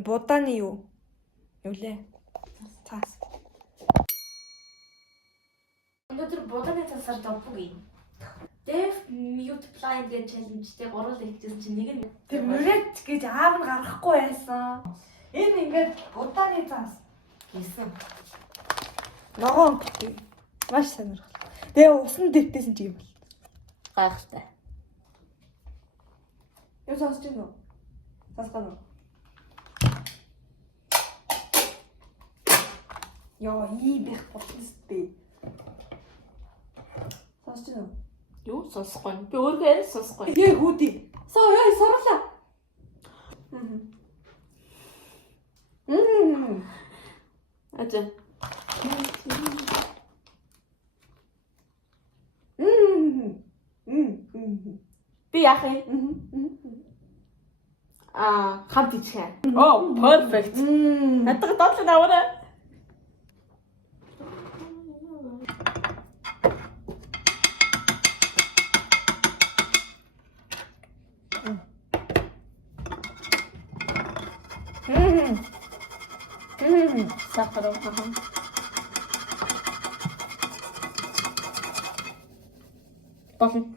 Буданы юу? Юу лээ? Цаас. Өнөөдөр буданы цасаар доббог юм. Def multiply гэдэг челленжтэй гурвал хэлчихсэн чинь нэг нь Тэр мөрөд гэж аав нь гаргахгүй байсан. Энэ ингээд буданы цаас хийсэн. ногоон гэдэг. Маш сонирхолтой. Тэгээ усан дэвтэйсэн чи юм бол. Гайхалтай. Юу сонсож байна уу? Сонсгоо уу? Яа, ийм их болчихстой. Сонсож байна уу? Юу сонсохгүй. Би өөрөө яриа сонсохгүй. Яг үүдий. Яа, сорлоо. Ажаа. Би яах юм? Хамт ичхэ. Oh, perfect. Надад доотлоо наваарай. Сахар. Болно.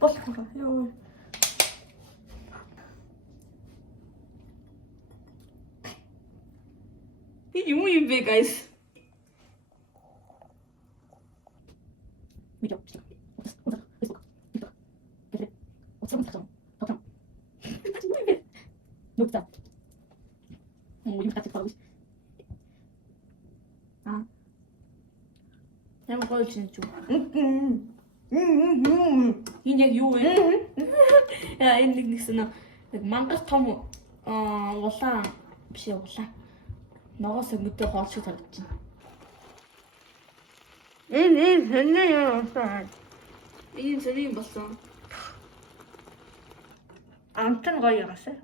Болох ёо. юм бэ, guys? Видео. 녹자. 우리 같이 가고 싶어. 아. Ямар гоё чинь ч юу. Энэ яг юу вэ? Яа, энэ нэгсэн нэг мангар том улаан биш улаан. Ногоос өнгөтэй хоол шиг санагдаж байна. Энэ хэний юм байна? Ийм сони юм болсон. Амт нь гоё ягаасаа.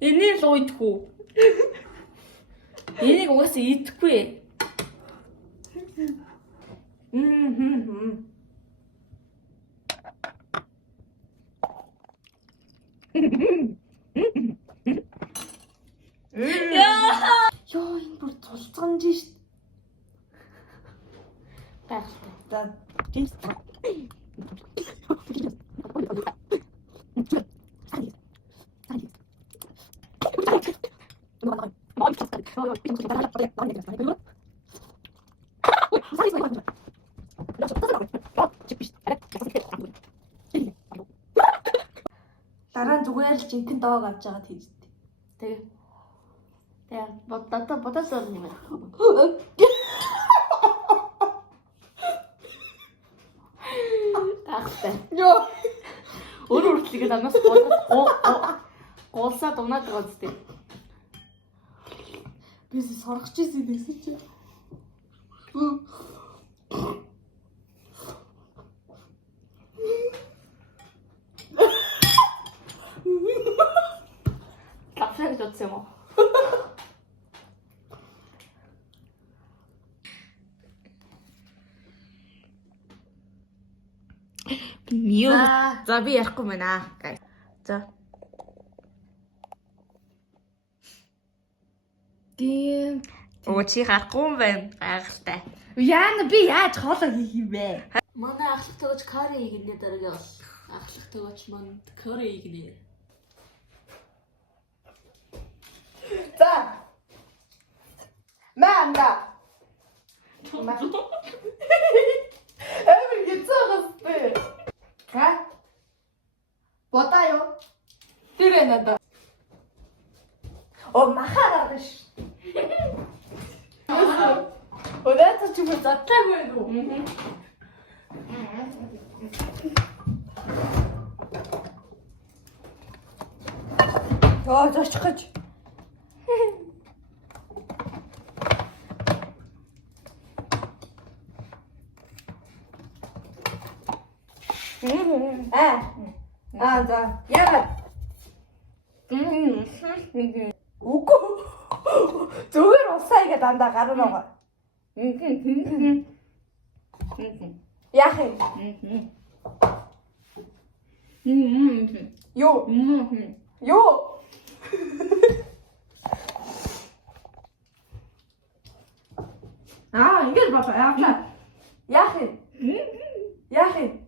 Энийг л уйдгүй. Энийг угаасаа идэхгүй. Ёо, энэ бүр тулцганж шít. Гайхалтай. За, тийс. Дараа нь зүгээр л жинхэнэ доог авч байгаа тийжтэй. Тэгээ. Бодоод юм байна. Гайхалтай. Ёо. Өөрөө үргэлжлэгээд амнаас гуулсаад унаад байгаа зү. Би соргож ирсэн гэсэн чи. Кафе гэж юм уу? Миу. За би ярихгүй байна. За. Тийм. Оо чи харахгүй юм байна. Гайхалтай. Яана би яаж хоолоо хийх юм бэ? Манай ахлах төгөөч карри хийгнэ дараагийн бол. Ахлах төгөөч манд карри хийгнэ. За. Манда. Эвэр гизаагастай. Ха? Бодаа юу? Тэр надаа. О махараш. Одоос чи бүр задлаагүй юу? Оо зорчих гэж. За. Яагаад? Үгүй. Зүгээр усаа игээ дандаа гарна байгаа. Яах юм? Юу? Юу? Ингэж бата яахлаа. Яах юм? Яах юм?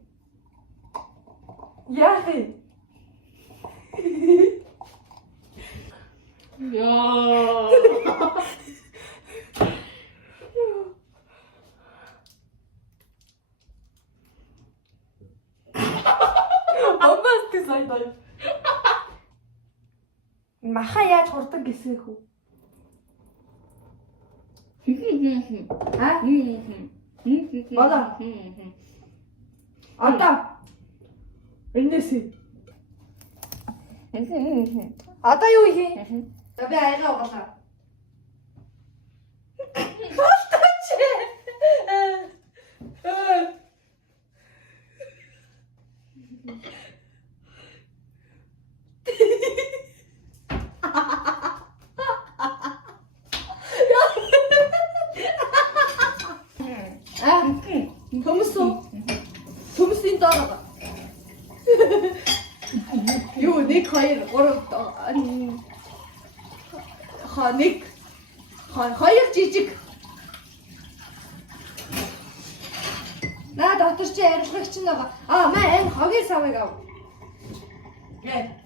Яах юм? Яа. Амбас гэсэн даа. Маха яаж хурдан гисэх үү? Бала. Одоо. Энэс. Одоо юу хийх? Би аяга угаалаа. Халтаач. Төмсийн доор. Юу нэг хоёр гурав нэг хоёр жижиг. Наа доктор чи арилгагч нь байгаа. Маа энэ хогийн савыг ав. Гээ.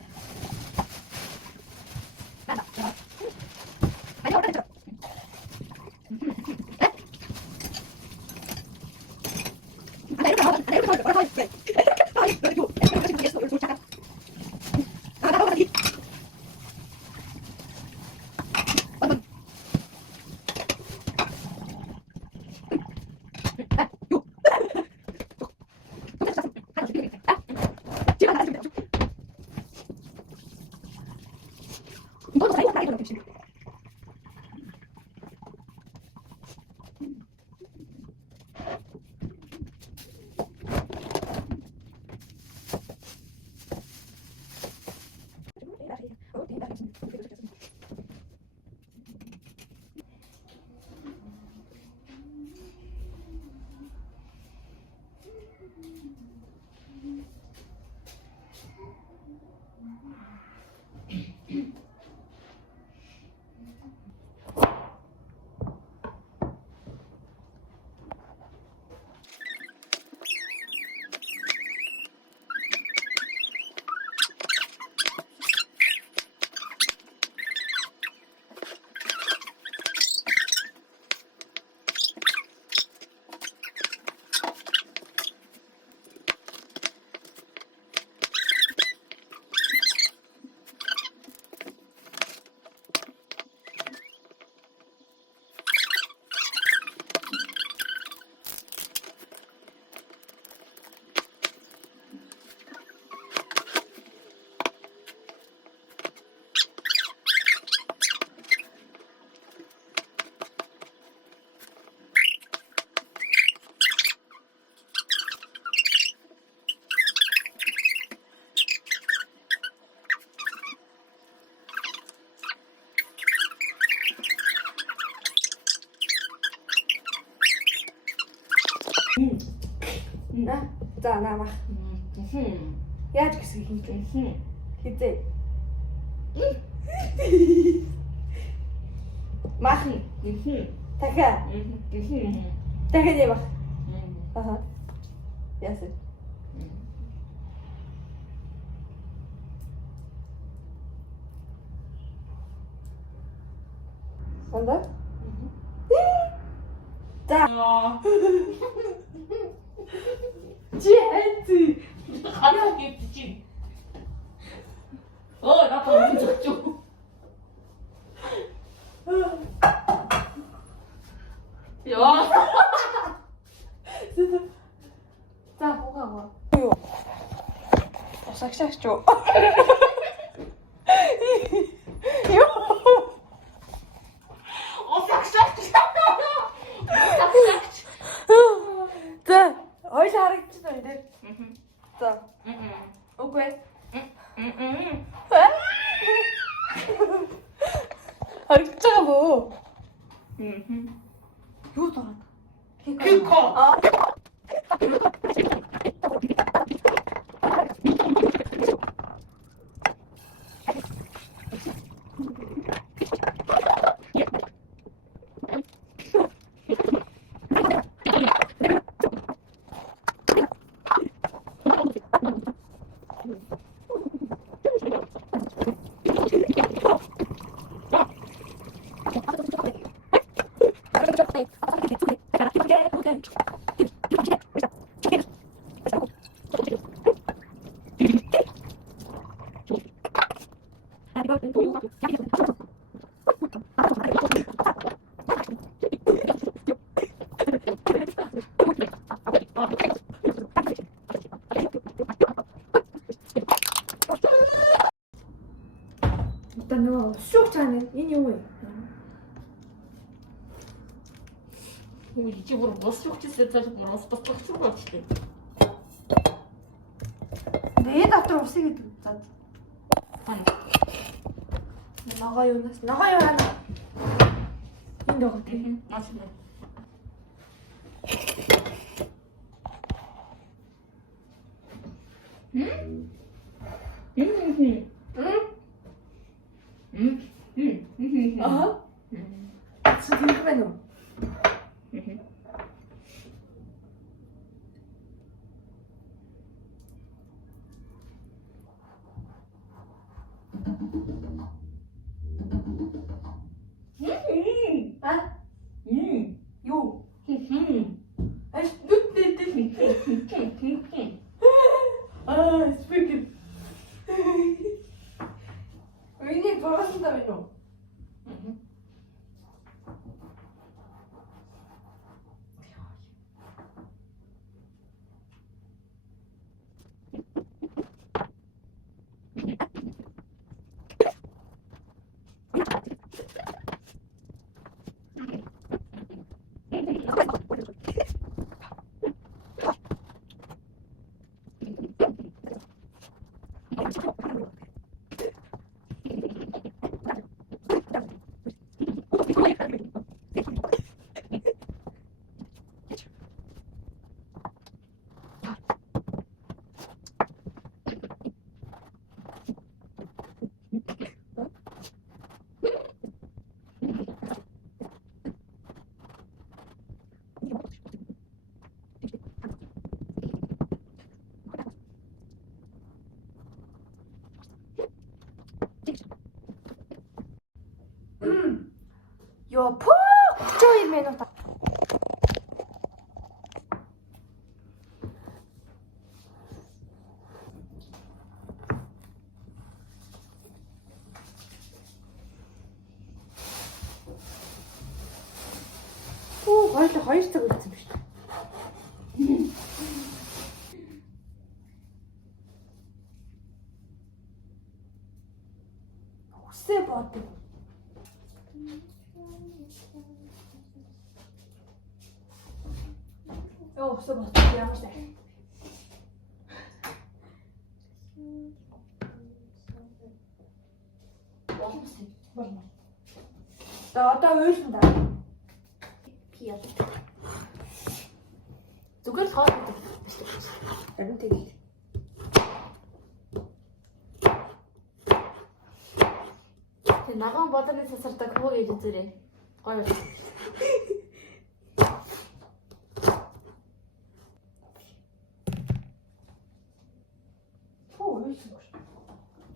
За намах. Яаж гэсэн юм. Хизээ. Мах. Дахиад. Дахиад явах. Яасан. Санда? За. Жэти. Ханаа гипчих. 나도 문제 좀. 야. 자, 뭐가 뭐? 요. 싹싹 줘. 요. 싹싹. 자, 어디서 하락지도 이제. 자. 오케이. 하락자가 뭐? 요다. 그 커. Одоо нөгөө шүүх цаана энэ юу вэ? Чи бүр бос шүүгчээсээ цааш бүр ус тусах шүү болчихлоо. Энэ дотор усыг зад. Хан. Ногоо юунаас? Ногоо юу хана? Энэ доо тийм. Аашна. Аа. Сүүх байна уу? Юу? Аж нүдтэй. Спикер. Энийг боросон та байна уу? Ёо поо 32 минут. Хоёул 2 цаг үлдсэн биз дээ. Үсээ бод. Оо, үсээ бод. Ямар сайн. Болно. Одоо уйлсан даа. Яа. Зүгээр л хоо. Харин тэгээд. Тэг наган бодоны сасардаг хөө гэж үзэрэй. Гоё. Фу, уйлсан гош.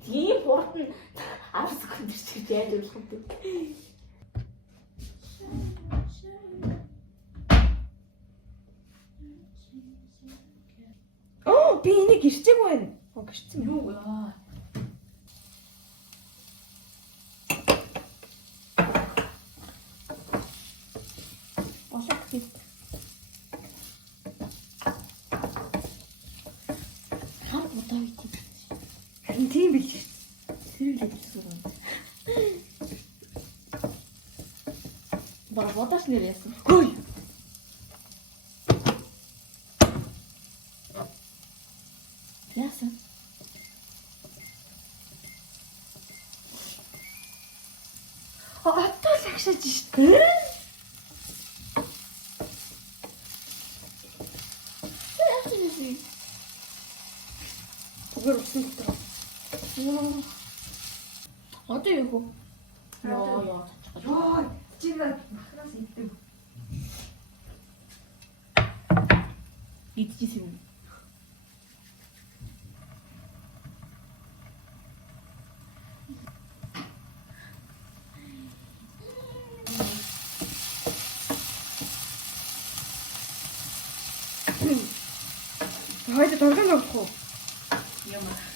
Тийм хурдан 10 секунд ирчих яаж болох вэ? Би энийг гэрчээгүй байна. Гэрчсэн Юу яа. Олох тий. Хам удаа үйт. Харин тийм биш. Сэргэлээд ирсэн юм. Бара бодож нэр яасан. Хөөе. Яасан. Одоо л агшааж штэ. зүгээр усан дотор. Одоо юу хөө? Яа. Йоо, чи нахраас идэх. Идчихсэн юм. Хойд дөргөн авах уу? Ямар.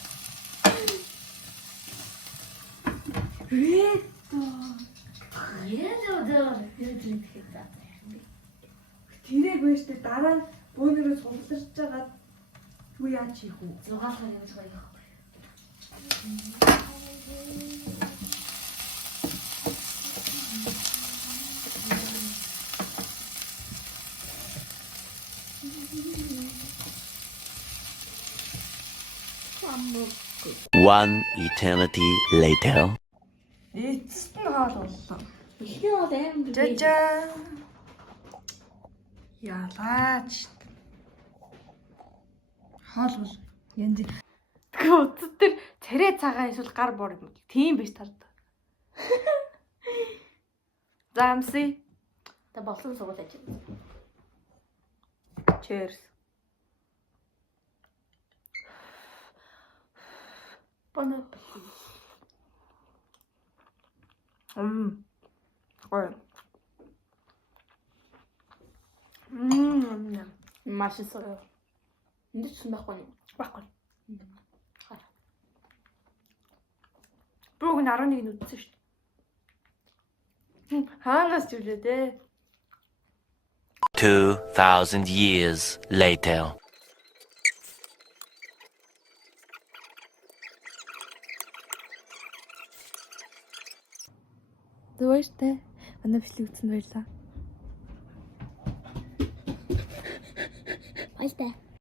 Тэрэг байж тээ дараа нь бөөнөрөө сулдарч жагаад юу яаж хийх үү? Зугаалгаар явж байгаа юм. One eternity later. Эцэст нь хоол боллоо. Эхний бол аим Жажаа. Ялаач. Хоол бол янз. Тэгээ утас дээр царай цагаан эсвэл гар бор юм. Тийм биш таард. Замси. та болсон сургууль ажил. Cheers. Bon appétit. Гоё. 맛있어요. 근데 순박관이 Баггүй. Бүгд 11-нд үзсэн шүү дээ. Хаанаас ч үлээ дээ. 2,000 years later. Зөөштэй. Манай бичлэг үзсэнд баярлалаа. 맛있다.